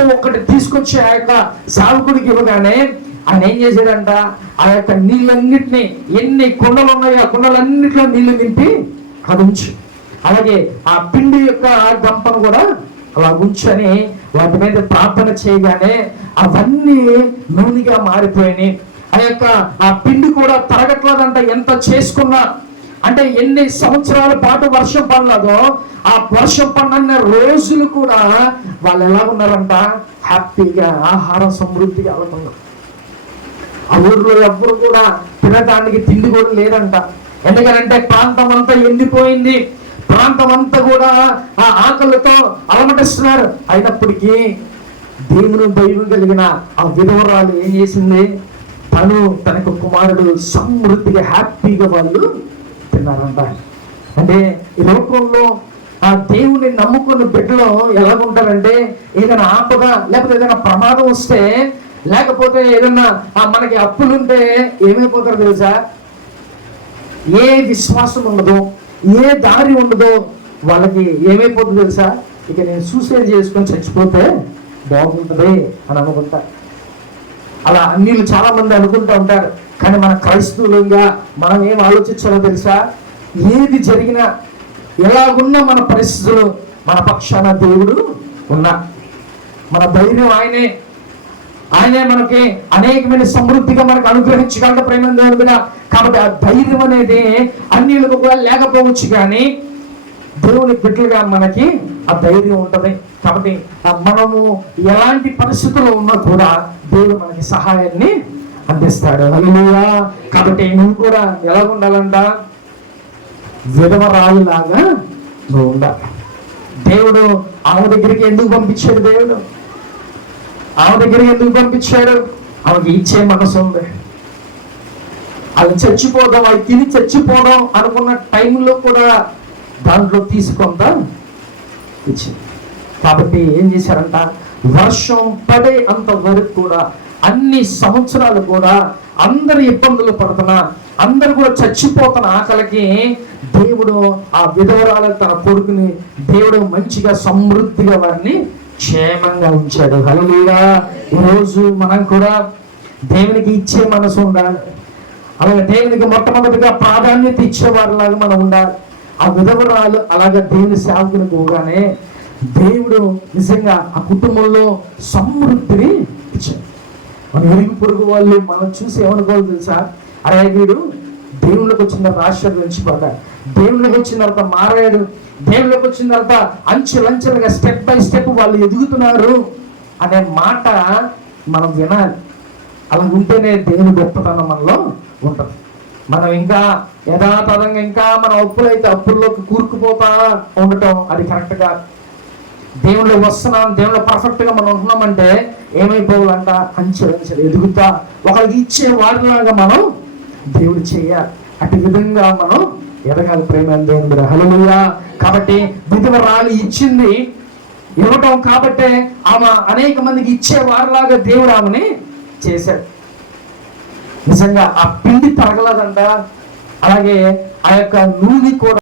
అప్పు ఒకటి తీసుకొచ్చి ఆ యొక్క సాగుకుడికి ఇవ్వగానే ఆయన ఏం చేశాడంట? ఆ యొక్క నీళ్ళన్నిటిని ఎన్ని కుండలు ఉన్నాయో ఆ కుండలన్నింటిలో నీళ్ళు నింపి అది ఉంచు. అలాగే ఆ పిండి యొక్క గంపను కూడా అలా ఉంచని వాటి మీద ప్రార్థన చేయగానే అవన్నీ నూనెగా మారిపోయినాయి. ఆ యొక్క ఆ పిండి కూడా తరగట్లేదంట. ఎంత చేసుకున్నా అంటే ఎన్ని సంవత్సరాల పాటు వర్షం పడలేదో ఆ వర్షం పడిన రోజులు కూడా వాళ్ళు ఎలా ఉన్నారంట? హ్యాపీగా ఆహారం సమృద్ధిగా అవుతున్నారు ఆ ఊర్లో ఎవ్వరు కూడా తినడానికి తిండి కూడా లేదంట. ఎందుకంటే ప్రాంతం అంతా ఎండిపోయింది. ప్రాంతం అంతా కూడా ఆ ఆకలితో అలమటిస్తున్నారు. అయినప్పటికీ దేవుని భయం కలిగిన ఆ విధవరాలు ఏం చేసింది? తను తనకు కుమారుడు సమృద్ధిగా హ్యాపీగా వాళ్ళు తిన్నారంట అంటే ఈ లోకంలో ఆ దేవుని నమ్ముకున్న బిడ్డలు ఎలా ఉంటారంటే ఏదైనా ఆపద లేకపోతే ఏదైనా ప్రమాదం వస్తే లేకపోతే ఏదైనా ఆ మనకి అప్పులుంటే ఏమైపోతారు తెలుసా? ఏ విశ్వాసం ఉండదో ఏ దారి ఉండదో వాళ్ళకి ఏమైపోతుంది తెలుసా? ఇక నేను సూసైడ్ చేసుకొని చచ్చిపోతే బాగుంటుంది అని అనుకుంటా. అలా అన్నిలు చాలా మంది అనుకుంటూ ఉంటారు. కానీ మన క్రైస్తవులుగా మనం ఏం ఆలోచించాలో తెలుసా? ఏది జరిగినా ఎలాగున్నా మన పరిస్థితులు మన పక్షాన దేవుడు ఉన్నా. మన ధైర్యం ఆయనే. ఆయనే మనకి అనేకమైన సమృద్ధిగా మనకు అనుగ్రహించగలట ప్రేమ జరుగుతున్న కాబట్టి ఆ ధైర్యం అనేది అన్నిలకు కూడా లేకపోవచ్చు కానీ దేవుని బిడ్డలుగా మనకి ఆ ధైర్యం ఉంటుంది. కాబట్టి మనము ఎలాంటి పరిస్థితుల్లో ఉన్నా కూడా దేవుడు మనకి సహాయాన్ని అందిస్తాడు. అలా కాబట్టి నువ్వు కూడా ఎలా ఉండాలంట? విధవరాయిలాగా నువ్వు ఉండాలి. దేవుడు ఆమె దగ్గరికి ఎందుకు పంపించాడు దేవుడు? ఆమె దగ్గరికి ఎందుకు పంపించాడు? ఆమెకి ఇచ్చే మనసు ఉంది. అది చచ్చిపోదాం అది తిని చచ్చిపోదాం అనుకున్న టైంలో కూడా దాంట్లో తీసుకొంత ఇచ్చింది. కాబట్టి ఏం చేశారంట? వర్షం పడే అంత వరకు కూడా అన్ని సంవత్సరాలు కూడా అందరు ఇబ్బందులు పడుతున్నా అందరు కూడా చచ్చిపోతున్న ఆకలికి దేవుడు ఆ విధవరాల తన కొడుకుని దేవుడు మంచిగా సమృద్ధిగా వారిని క్షేమంగా ఉంచాడు. హల్లెలూయా. ఈరోజు మనం కూడా దేవునికి ఇచ్చే మనసు ఉండాలి. అలాగే దేవునికి మొట్టమొదటిగా ప్రాధాన్యత ఇచ్చేవారిలాగా మనం ఉండాలి. ఆ విధవరాలు అలాగే దేవుని సేవకులు పోగానే దేవుడు నిజంగా ఆ కుటుంబంలో సమృద్ధిని ఇచ్చాడు. మన ఇరుగు పొరుగు వాళ్ళు మనం చూసి ఏమనుకోవాలి తెలుసా? అరే వీడు దేవుళ్ళకి వచ్చిన తర్వాత ఆశీర్వదించబడ్డాడు దేవుళ్ళకి వచ్చిన తర్వాత మారాడు. దేవుళ్ళకి వచ్చిన తర్వాత అంచెలంచెలుగా స్టెప్ బై స్టెప్ వాళ్ళు ఎదుగుతున్నారు అనే మాట మనం వినాలి. అలా ఉంటేనే దేవుని గొప్పతనం మనలో ఉంటుంది. మనం ఇంకా యథాతథంగా ఇంకా మన అప్పులైతే అప్పుల్లోకి కూరుకుపోతా ఉండటం అది కరెక్ట్ కాదు దేవుళ్ళు వస్తున్నాం దేవుళ్ళు పర్ఫెక్ట్గా మనం ఉంటున్నామంటే ఏమైపోవాలంట? అంచెలంచెలు ఎదుగుతా. ఒకరికి ఇచ్చే వాడిలాగా మనం దేవుడు చేయాలి. అటు విధంగా మనం ఎదగాలి ప్రేమ దేవుడు. మీద కాబట్టి విధవరాలు ఇచ్చింది ఇవ్వటం కాబట్టే ఆమె అనేక మందికి ఇచ్చే వారిలాగా దేవుడు ఆమెని చేశాడు. నిజంగా ఆ పిండి తరగలదంట. అలాగే ఆ యొక్క నూనె కూడా